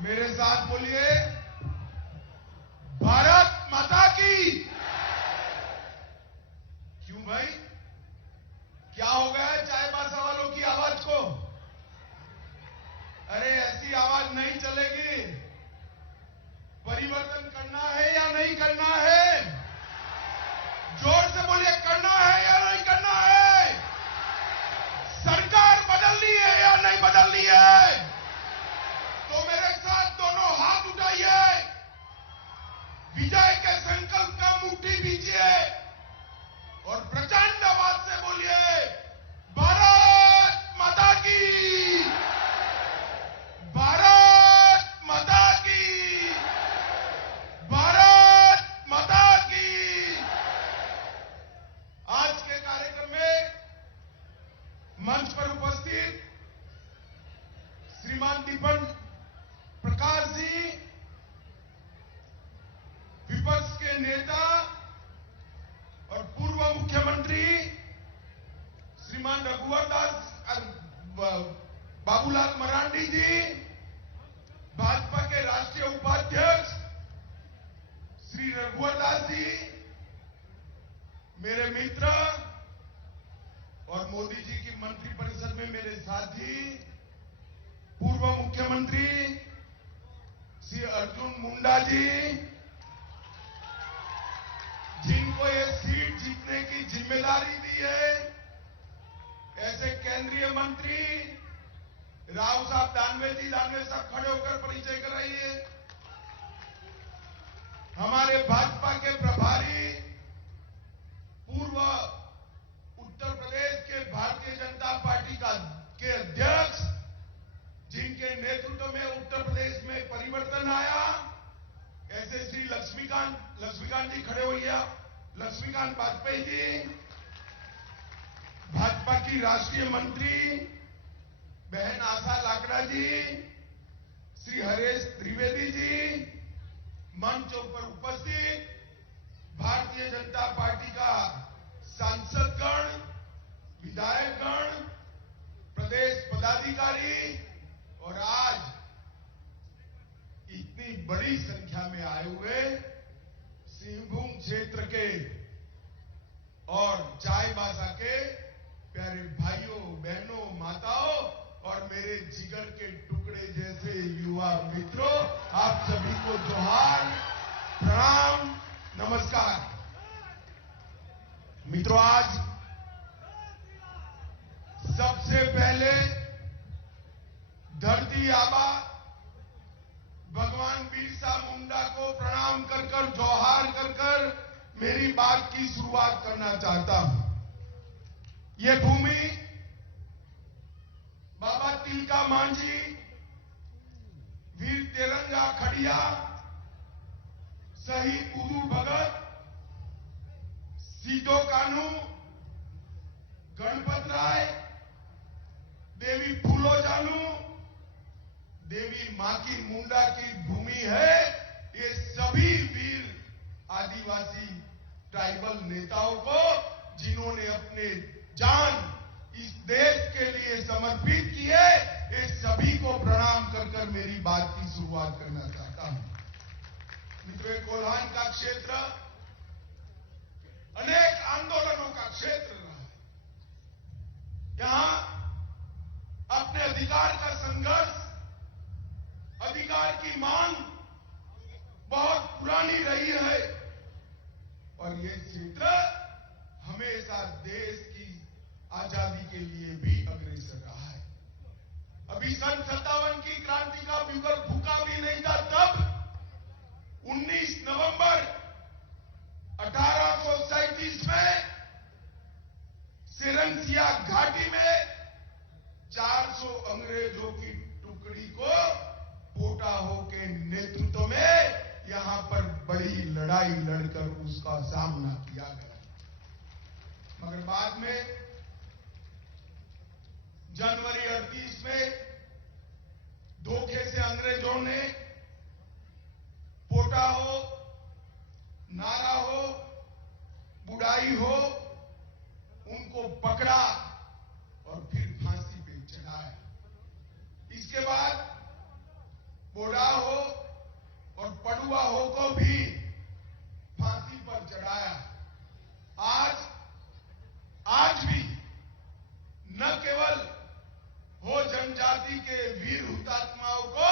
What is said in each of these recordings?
मेरे साथ बोलिए, भारत माता की। क्यों भाई, क्या हो गया है चाय बासा वालों की आवाज को? अरे ऐसी आवाज नहीं चलेगी। परिवर्तन करना है या नहीं करना है? जोर से बोलिए, करना है या नहीं करना है? सरकार बदलनी है या नहीं बदलनी है? तो मेरे साथ दोनों हाथ उठाइए, विजय के संकल्प का मुट्ठी दीजिए और प्रचंड आवाज से बोलिए, भारत माता की, भारत माता की, भारत माता की। आज के कार्यक्रम में मंच पर उपस्थित श्रीमान दीपन प्रकाश जी, विपक्ष के नेता और पूर्व मुख्यमंत्री श्रीमान रघुवर दास बाबूलाल मरांडी जी, भाजपा के राष्ट्रीय उपाध्यक्ष श्री रघुवर दास जी, मेरे मित्र और मोदी जी की मंत्रिपरिषद में मेरे साथी पूर्व मुख्यमंत्री श्री अर्जुन मुंडा जी, जिनको ये सीट जीतने की जिम्मेदारी दी है, ऐसे केंद्रीय मंत्री राव साहब दानवे जी, दानवे साहब खड़े होकर परिचय कराइए। हमारे भाजपा के प्रभारी पूर्व उत्तर प्रदेश के भारतीय जनता पार्टी के अध्यक्ष, जिनके नेतृत्व में उत्तर प्रदेश में परिवर्तन आया, ऐसे श्री लक्ष्मीकांत जी खड़े होइए। लक्ष्मीकांत वाजपेयी जी, भाजपा की राष्ट्रीय मंत्री बहन आशा लाकड़ा जी, श्री हरेश त्रिवेदी जी, मंचों पर उपस्थित भारतीय जनता पार्टी का सांसदगण, विधायकगण, प्रदेश पदाधिकारी और आज इतनी बड़ी संख्या में आए हुए सिंहभूम क्षेत्र के और चाईबासा के प्यारे भाइयों, बहनों, माताओं और मेरे जिगर के टुकड़े जैसे युवा मित्रों, आप सभी को जोहार, प्रणाम, नमस्कार। मित्रों, आज सबसे पहले धरती आबा भगवान बिरसा मुंडा को प्रणाम कर कर, जोहार कर कर मेरी बात की शुरुआत करना चाहता हूं। ये भूमि बाबा तिलका मांझी, वीर तेरंगा खड़िया, शहीद उदू भगत, सीधो कानू, गणपत राय, देवी फूलो जानू, देवी मां की मुंडा की भूमि है। ये सभी वीर आदिवासी ट्राइबल नेताओं को, जिन्होंने अपने जान इस देश के लिए समर्पित किए, ये सभी को प्रणाम कर कर मेरी बात की शुरुआत करना चाहता हूं। मित्रों, कोल्हान का क्षेत्र अनेक आंदोलनों का क्षेत्र रहा है। यहां अपने अधिकार का संघर्ष, अधिकार की मांग बहुत पुरानी रही है और ये क्षेत्र हमेशा देश की आजादी के लिए भी अग्रसर रहा है। अभी सन 57 की क्रांति का बिगुल फूका भी नहीं था, तब 19 नवंबर 1837 में सेरंसिया घाटी में 400 अंग्रेजों की टुकड़ी को पोटाहो के नेतृत्व में यहां पर बड़ी लड़ाई लड़कर उसका सामना किया गया। मगर बाद में जनवरी 38 में धोखे से अंग्रेजों ने पोटाहो, नारा हो, बुढ़ाई हो, उनको पकड़ा और फिर फांसी पे चढ़ाया। इसके बाद कोडा हो और पडुआ हो को भी फांसी पर चढ़ाया। आज भी न केवल हो जनजाति के वीर हुतात्माओं को,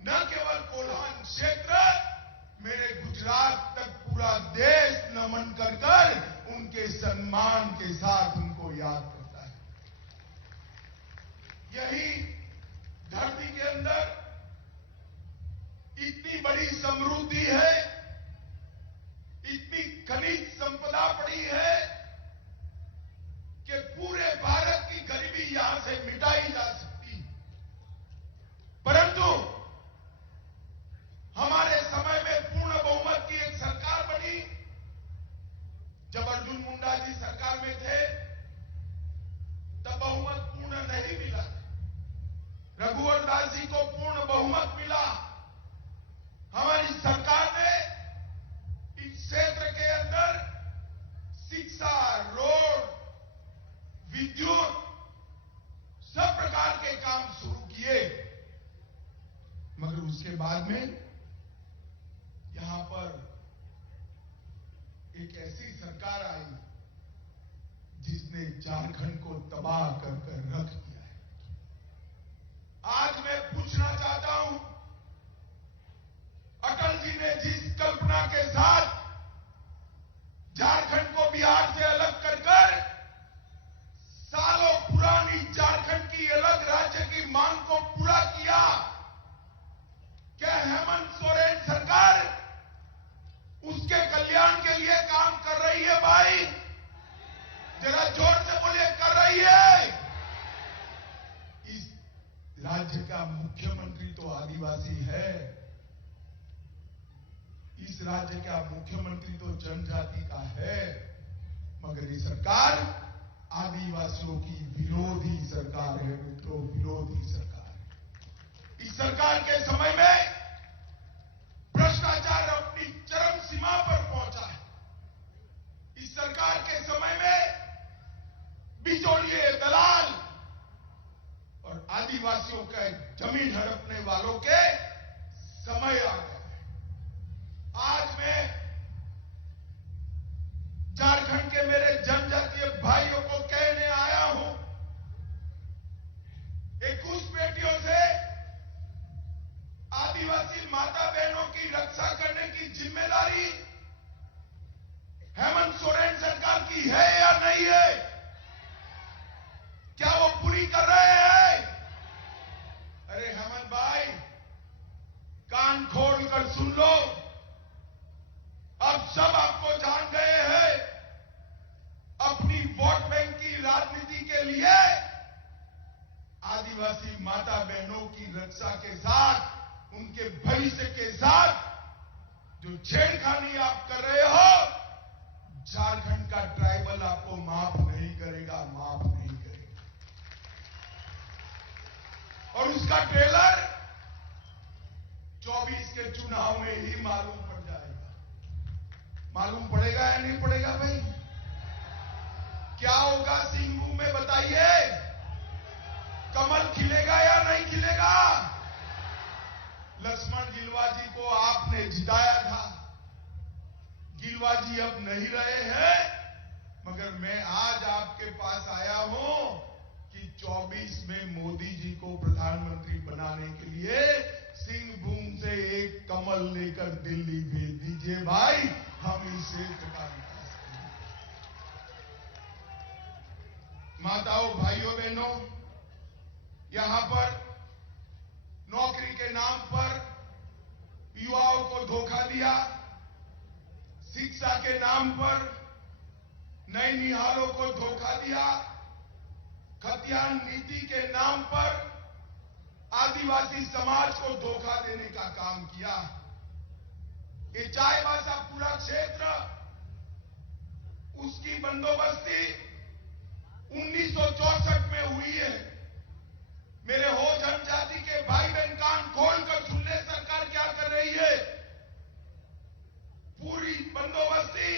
न केवल कोल्हान क्षेत्र, मेरे गुजरात तक पूरा देश नमन कर उनके सम्मान के साथ उनको याद करता है। यही धरती के अंदर इतनी बड़ी समृद्धि है, इतनी खनिज संपदा पड़ी है कि पूरे भारत की गरीबी यहां से मिटाई जा सकती है। परंतु हमारे समय में पूर्ण बहुमत की एक सरकार बनी। जब अर्जुन मुंडा जी सरकार में थे तब बहुमत पूर्ण नहीं मिला। रघुवर दास जी को पूर्ण बहुमत मिला। हमारी सरकार ने इस क्षेत्र के अंदर शिक्षा, रोड, विद्युत, सब प्रकार के काम शुरू किए, मगर उसके बाद में यहां पर एक ऐसी सरकार आई जिसने झारखंड को तबाह कर रख दिया है। आज मैं पूछना चाहता हूं, अटल जी ने जिस कल्पना के साथ झारखंड को बिहार से अलग कर सालों पुरानी झारखंड की अलग राज्य की मांग को पूरा किया, क्या हेमंत सोरेन सरकार उसके कल्याण के लिए काम कर रही है? भाई जरा जोर से बोलिए, कर रही है? इस राज्य का मुख्यमंत्री तो आदिवासी है, इस राज्य का मुख्यमंत्री तो जनजाति का है, मगर ये सरकार आदिवासियों की विरोधी सरकार है मित्रों, विरोधी सरकार। इस सरकार के समय में भ्रष्टाचार अपनी चरम सीमा पर पहुंचा है। इस सरकार के समय में बिचौलिए, दलाल और आदिवासियों के जमीन हड़पने वालों के समय आ गए। आज मैं झारखंड के मेरे जनजातीय भाइयों को कहने आया हूं, 21 बेटियों से आदिवासी माता बहनों की रक्षा करने की जिम्मेदारी हेमंत सोरेन सरकार की है या नहीं है? क्या वो पूरी कर रहे हैं? अरे हेमंत भाई, कान खोल कर सुन लो, अब सब आपको जान गए हैं। अपनी वोट बैंक की राजनीति के लिए आदिवासी माता बहनों की रक्षा के साथ, उनके भविष्य के साथ जो छेड़खानी आप कर रहे हो, झारखंड का ट्राइबल आपको माफ नहीं करेगा, माफ नहीं करेगा। और उसका ट्रेलर 24 के चुनाव में ही मालूम पड़ जाएगा। मालूम पड़ेगा या नहीं पड़ेगा भाई? क्या होगा सिंहभूम में बताइए? कमल खिलेगा या नहीं खिलेगा? लक्ष्मण गिलवा जी को आपने जिताया था, गिलवा जी अब नहीं रहे हैं, मगर मैं आज आपके पास आया हूं कि 24 में मोदी जी को प्रधानमंत्री बनाने के लिए सिंहभूम से एक कमल लेकर दिल्ली भेज दीजिए भाई, हम इसे विकास करेंगे। माताओं, भाइयों, बहनों, यहां पर नौकरी के नाम पर युवाओं को धोखा दिया, शिक्षा के नाम पर नैनिहालों को धोखा दिया, खतियान नीति के नाम पर आदिवासी समाज को धोखा देने का काम किया। ये चाईबासा पूरा क्षेत्र, उसकी बंदोबस्ती 1964 में हुई है। मेरे हो जनजाति के भाई बहन कान खोलकर सुन ले, सरकार क्या कर रही है। पूरी बंदोबस्ती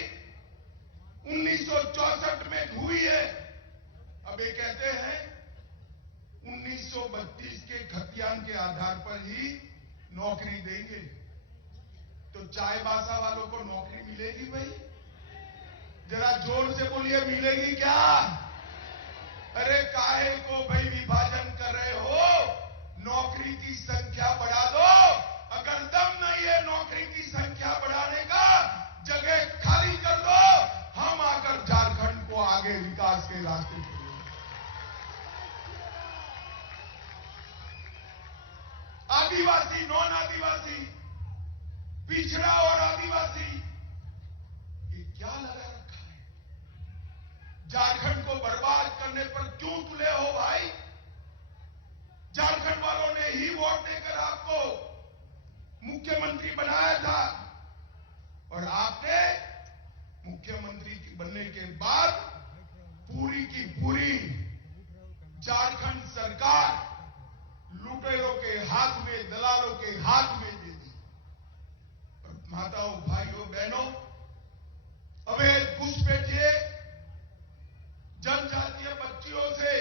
1964 में हुई है। अब ये कहते हैं 1932 के खतियान के आधार पर ही नौकरी देंगे तो चायबासा वालों को नौकरी मिलेगी भाई? जरा जोर से बोलिए, मिलेगी क्या? अरे काहे को भाई विभाजन कर रहे हो? नौकरी की संख्या बढ़ा दो। अगर दम नहीं है नौकरी की संख्या बढ़ाने का, जगह खाली कर दो। हम आकर झारखंड को आगे विकास के रास्ते पर ले जाएंगे। आदिवासी, नॉन आदिवासी, पिछड़ा और आदिवासी, ये क्या लगा रखा है? झारखंड को बर्बाद करने पर क्यों तुले हो भाई? झारखंड वालों ने ही वोट देकर आपको मुख्यमंत्री बनाया था और आपने मुख्यमंत्री बनने के बाद पूरी की पूरी झारखंड सरकार लुटेरों के हाथ में, दलालों के हाथ में दे दी। और माताओं, भाइयों, बहनों, अवैध घुसपैठिए जनजातीय बच्चियों से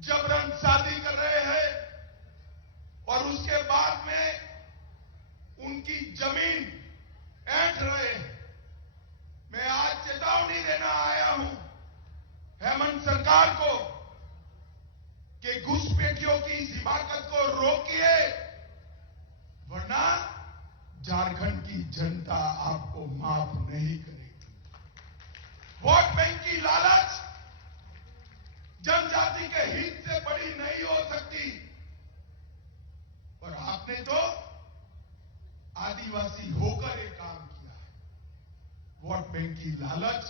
जबरन शादी कर रहे हैं और उसके बाद में उनकी जमीन ऐंठ रहे हैं। मैं आज चेतावनी देना आया हूं हेमंत सरकार को कि घुसपैठियों की इस हिमाकत को रोकिए, वरना झारखंड की जनता आपको माफ नहीं करेगी। वोट बैंक की लालच जनजाति के हित से बड़ी नहीं हो सकती। और आपने तो आदिवासी होकर एक काम किया है। वोट बैंक की लालच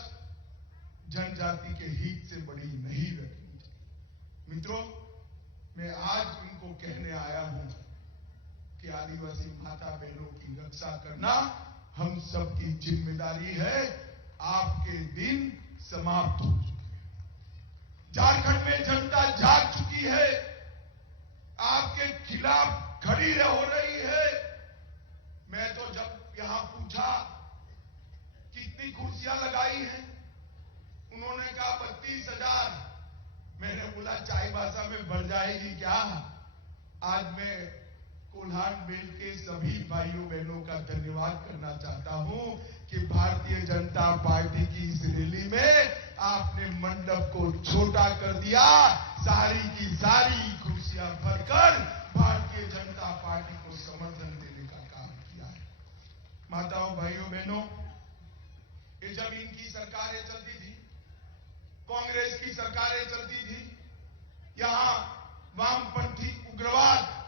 जनजाति के हित से बड़ी नहीं रखनी चाहिए। मित्रों, मैं आज उनको कहने आया हूं कि आदिवासी माता बहनों की रक्षा करना हम सबकी जिम्मेदारी है। आपके दिन समाप्त हो चुके हैं। झारखंड में जनता जाग चुकी है, आपके खिलाफ खड़ी हो रही है। मैं तो जब यहां पूछा कितनी कुर्सियां लगाई हैं, उन्होंने कहा 32,000। मैंने बोला चाईबासा में बढ़ जाएगी क्या? आज मैं कोल्हान बेल के सभी भाइयों बहनों का धन्यवाद करना चाहता हूं कि भारतीय जनता पार्टी की इस रैली में आपने मंडप को छोटा कर दिया। सारी की सारी कुर्सियां भरकर भारतीय जनता पार्टी को समर्थन देने का काम किया है। माताओं, भाइयों, बहनों, ये जब इनकी सरकारें चलती थी, कांग्रेस की सरकारें चलती थी, यहां वामपंथी उग्रवाद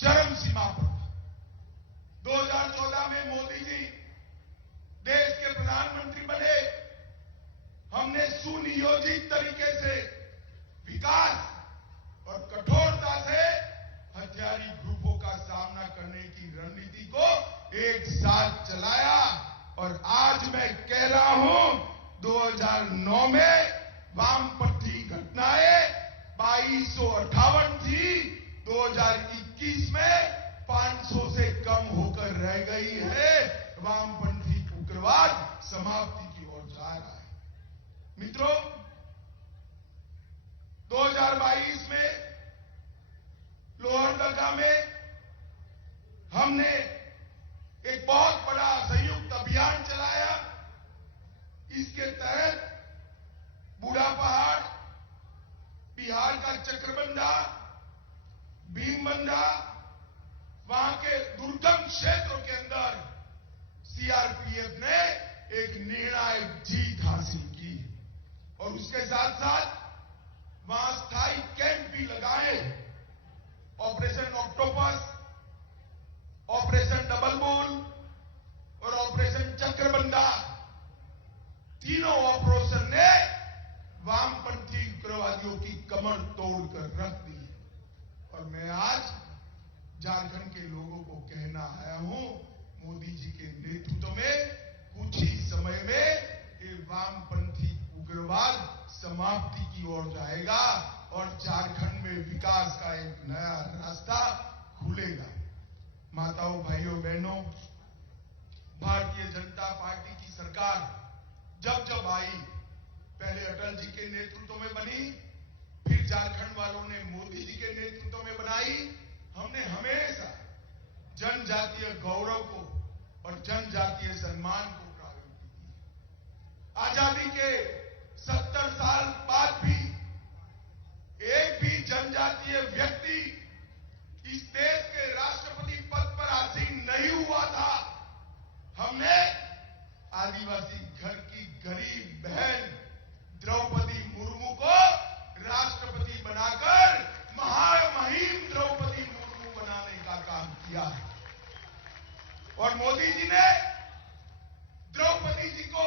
चरम सीमा पर था। 2014 में मोदी जी देश के प्रधानमंत्री बने। हमने सुनियोजित तरीके से विकास और कठोरता से हथियारी ग्रुपों का सामना करने की रणनीति को एक साथ चलाया। और आज मैं कह रहा हूं, 2009 में वामपंथी घटनाएं 2258 थी, 2021 में 500 से कम होकर रह गई है। वामपंथी उग्रवाद समाप्ति की ओर जा रहा है। मित्रों, 2022 में लोहरदगा में हमने एक बहुत बड़ा संयुक्त अभियान चलाया। इसके तहत बूढ़ा पहाड़, बिहार का चक्रबंधा, भीमबंधा, वहां के दुर्गम क्षेत्रों के अंदर सीआरपीएफ ने एक निर्णायक जीत हासिल की और उसके साथ साथ वहां स्थायी कैंप भी लगाए। Operation octopus, operation double bull और ऑपरेशन चक्रबंधा, तीनों ऑपरेशन ने वामपंथी उग्रवादियों की कमर तोड़कर रख दी। और मैं आज झारखंड के लोगों को कहना आया हूं, मोदी जी के नेतृत्व में कुछ ही समय में ये वामपंथी उग्रवाद समाप्ति की ओर जाएगा और झारखंड में विकास का एक नया रास्ता खुलेगा। माताओं, भाइयों, बहनों, भारतीय जनता पार्टी की सरकार जब जब आई, पहले अटल जी के नेतृत्व में बनी, फिर झारखंड वालों ने मोदी जी के नेतृत्व में बनाई। हमने हमेशा इस देश के राष्ट्रपति पद पर आसीन नहीं हुआ था, हमने आदिवासी घर की गरीब बहन द्रौपदी मुर्मू को राष्ट्रपति बनाकर महामहिम द्रौपदी मुर्मू बनाने का काम किया। और मोदी जी ने द्रौपदी जी को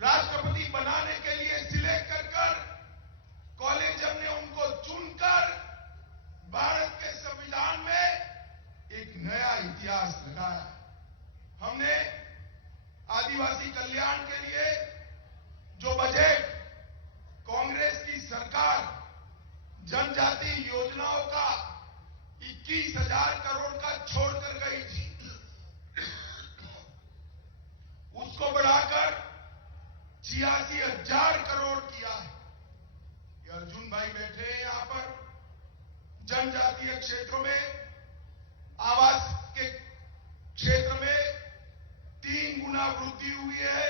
राष्ट्रपति बनाने के लिए सिलेक्ट कर कॉलेजियम ने उनको चुनकर भारत के संविधान में एक नया इतिहास लगाया। हमने आदिवासी कल्याण के लिए जो बजट कांग्रेस की सरकार जनजाति योजनाओं का 21,000 करोड़ का छोड़कर गई थी, उसको बढ़ाकर 86,000 करोड़ किया है। ये अर्जुन भाई बैठे हैं यहां पर, जनजातीय क्षेत्रों में आवास के क्षेत्र में 3 गुना वृद्धि हुई है।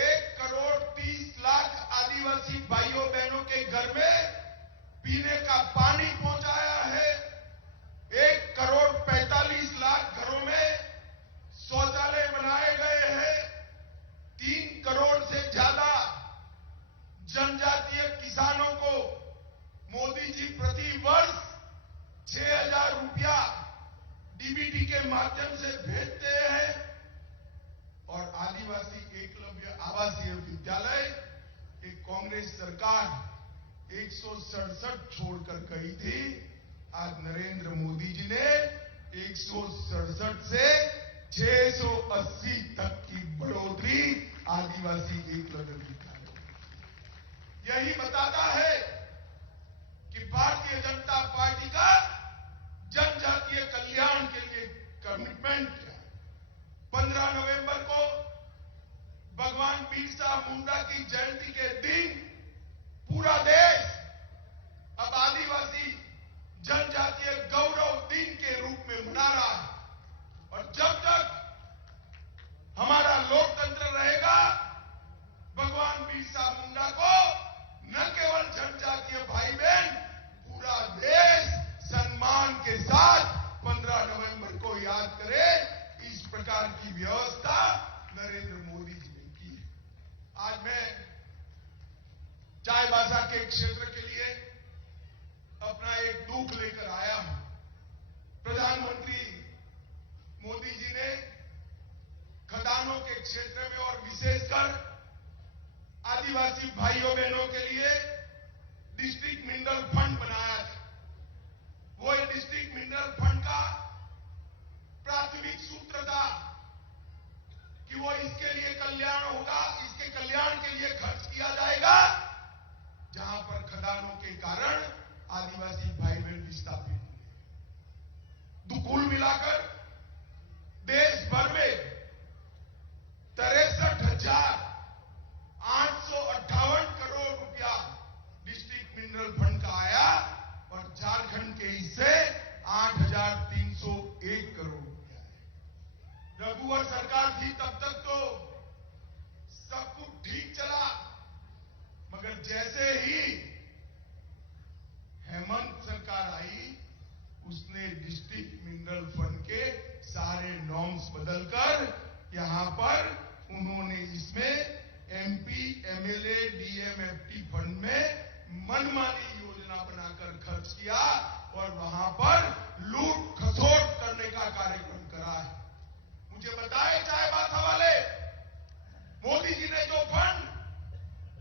1,30,00,000 आदिवासी भाइयों बहनों के घर में पीने का पानी पहुंचाया है। 1,45,00,000 घरों में शौचालय बनाए गए हैं। 3 करोड़ से ज्यादा जनजातीय किसानों को मोदी जी प्रति वर्ष 6,000 रुपया डीबीटी के माध्यम से भेजते हैं। और आदिवासी एकलव्य आवासीय विद्यालय एक कांग्रेस सरकार 167 छोड़कर गई थी, आज नरेंद्र मोदी जी ने 167 से 680 तक की बढ़ोतरी आदिवासी एकलव्य विद्यालय। यही बताता है कि भारतीय जनता पार्टी का जनजातीय कल्याण के लिए कमिटमेंट है। 15 नवंबर को भगवान बिरसा मुंडा की जयंती के दिन पूरा देश अब आदिवासी जनजातीय गौरव दिन के रूप में मना रहा है। और जब तक हमारा लोकतंत्र रहेगा, भगवान बिरसा मुंडा को न केवल जनजातीय भाई बहन, पूरा देश सम्मान के साथ 15 नवंबर को याद करे। इस प्रकार की व्यवस्था नरेंद्र मोदी जी ने की है। आज मैं चाईबासा के क्षेत्र के लिए अपना एक दुख लेकर आया हूं। प्रधानमंत्री मोदी जी ने खदानों के क्षेत्र में और विशेषकर आदिवासी भाइयों बहनों के लिए डिस्ट्रिक्ट मिनरल फंड बनाया था। वो डिस्ट्रिक्ट मिनरल फंड का प्राथमिक सूत्र था कि वो इसके लिए कल्याण होगा, इसके कल्याण के लिए खर्च किया जाएगा जहां पर खदानों के कारण आदिवासी भाई बहन विस्थापित हुए। कुल मिलाकर देश भर में 63,858 करोड़ रुपया डिस्ट्रिक्ट मिनरल फंड का आया और झारखंड के हिस्से 8,301 करोड़ रुपया है। रघुवर सरकार थी तब तक तो सब कुछ ठीक चला, मगर जैसे ही हेमंत सरकार आई, उसने डिस्ट्रिक्ट मिनरल फंड के सारे नॉर्म्स बदलकर यहां पर उन्होंने इसमें एमपी, एमएलए, डीएमएफटी फंड में मनमानी योजना बनाकर खर्च किया और वहां पर लूट खसोट करने का कार्यक्रम करा है। मुझे बताए चाईबासा वाले, मोदी जी ने जो फंड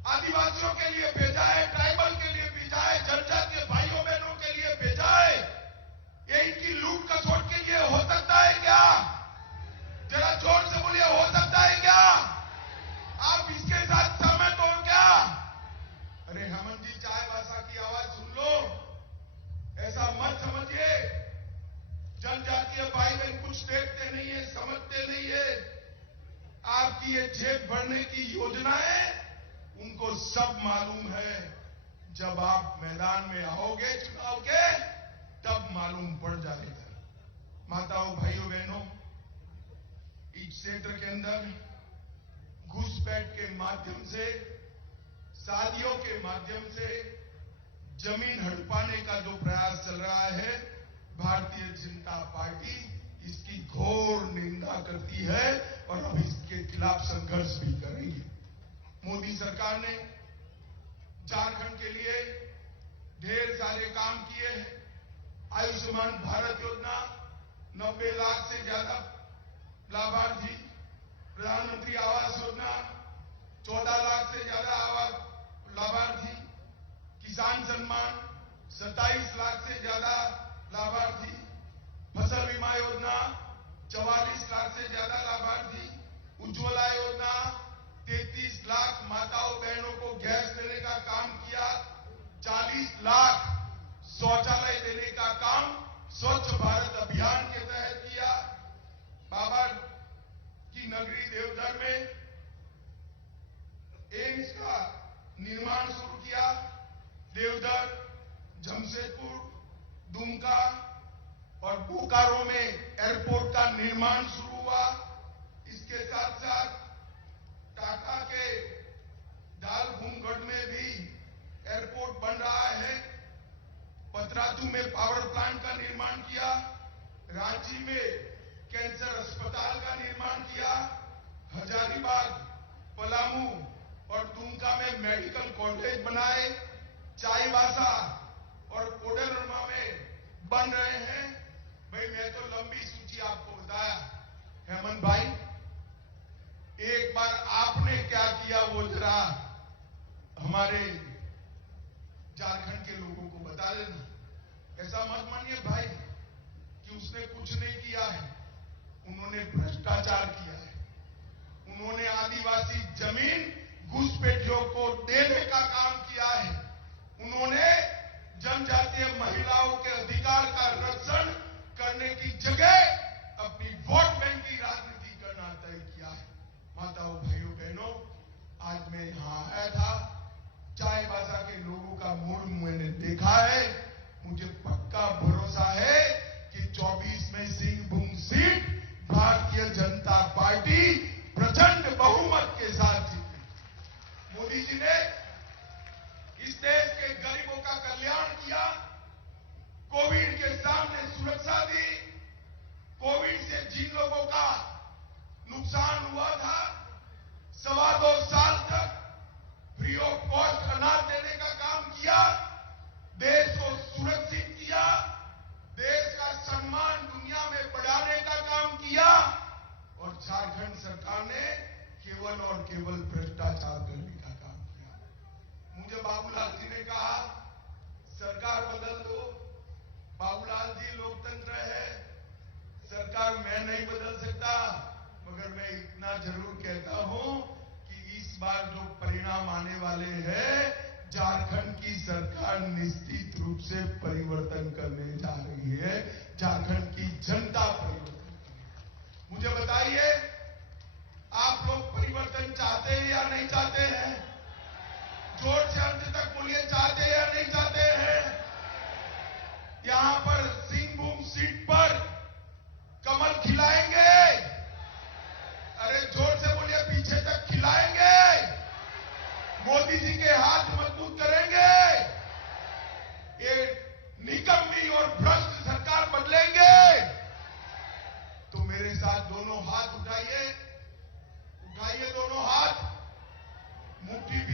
आदिवासियों के लिए भेजा है, ट्राइबल के लिए भेजा है, जनजातीय भाइयों बहनों के लिए भेजा है, ये इनकी लूट खसोट के लिए हो सकता है क्या? जरा जोर से बोलिए, हो सकता है क्या? आप इसके साथ सहमत हो क्या? अरे हेमंत जी, चाईबासा की आवाज सुन लो, ऐसा मत समझिए जनजातीय भाई बहन कुछ देखते नहीं है, समझते नहीं है। आपकी ये जेब भरने की योजनाएं उनको सब मालूम है। जब आप मैदान में आओगे चुनाव के, तब मालूम पड़ जाएगा। माताओं, भाइयों बहनों, इस क्षेत्र के अंदर घुसपैठ के माध्यम से, शादियों के माध्यम से जमीन हड़पाने का जो प्रयास चल रहा है, मोदी सरकार ने झारखंड के लिए ढेर सारे काम किए हैं। आयुष्मान भारत योजना 90 लाख से ज्यादा लाभार्थी, प्रधानमंत्री आवास योजना 14 लाख से ज्यादा लाभार्थी, किसान सम्मान 27 लाख से ज्यादा लाभार्थी, फसल बीमा योजना 44 लाख से ज्यादा लाभार्थी, उज्ज्वला योजना 33 लाख माताओं बहनों को गैस देने का काम किया, 40 लाख शौचालय देने का काम स्वच्छ भारत अभियान के तहत किया। बाबा की नगरी देवघर में एम्स का निर्माण शुरू किया। देवघर, जमशेदपुर, दुमका और बोकारो में एयरपोर्ट का निर्माण शुरू हुआ। इसके साथ साथ टाटा के दालभूमगढ़ में भी एयरपोर्ट बन रहा है। पतरातू में पावर प्लांट का निर्माण किया। रांची में कैंसर अस्पताल का निर्माण किया। हजारीबाग, पलामू और दुमका में मेडिकल कॉलेज बनाए। चाईबासा और कोडरमा में बन रहे हैं। भाई मैं तो लंबी सूची आपको बताया। हेमंत भाई, एक बार आपने क्या किया वो जरा हमारे झारखंड के लोगों को बता देना। ऐसा मत मानिए भाई कि उसने कुछ नहीं किया है। उन्होंने भ्रष्टाचार किया है। उन्होंने आदिवासी जमीन घुसपैठियों को देने का काम किया है। उन्होंने जनजातीय महिलाओं के अधिकार का रक्षण करने की जगह अपनी वोट बैंक की राजनीति करना तय किया है। माताओं, भाइयों, बहनों, आज मैं यहां आया था। चाईबासा के लोगों का मूड मैंने देखा है। मुझे पक्का भरोसा है कि 24 में सिंहभूम सीट भारतीय जनता पार्टी प्रचंड बहुमत के साथ जीती। मोदी जी ने इस देश के गरीबों का कल्याण किया। कोविड के सामने सुरक्षा दी। कोविड से जिन लोगों का नुकसान हुआ था, 2.25 साल तक फ्री ऑफ कॉस्ट अनाज देने का काम किया। देश को सुरक्षित किया। देश का सम्मान दुनिया में बढ़ाने का काम किया। और झारखंड सरकार ने केवल और केवल भ्रष्टाचार करने का काम किया। मुझे बाबूलाल जी ने कहा सरकार बदल दो। बाबूलाल जी, लोकतंत्र है, सरकार मैं नहीं बदल सकता, मगर मैं इतना जरूर कहता हूं कि इस बार जो परिणाम आने वाले हैं, झारखंड की सरकार निश्चित रूप से परिवर्तन करने जा रही है। झारखंड की जनता परिवर्तन करेगी। मुझे बताइए, आप लोग परिवर्तन चाहते हैं या नहीं चाहते हैं? जोर से अंत तक बोलिए, चाहते हैं या नहीं चाहते हैं? यहां पर सिंहभूम सीट पर कमल खिलाएंगे? अरे जोर से बोलिए, पीछे तक खिलाएंगे? मोदी जी के हाथ मजबूत करेंगे? ये निकम्मी और भ्रष्ट सरकार बदलेंगे? तो मेरे साथ दोनों हाथ उठाइए, उठाइए दोनों हाथ, मुट्ठी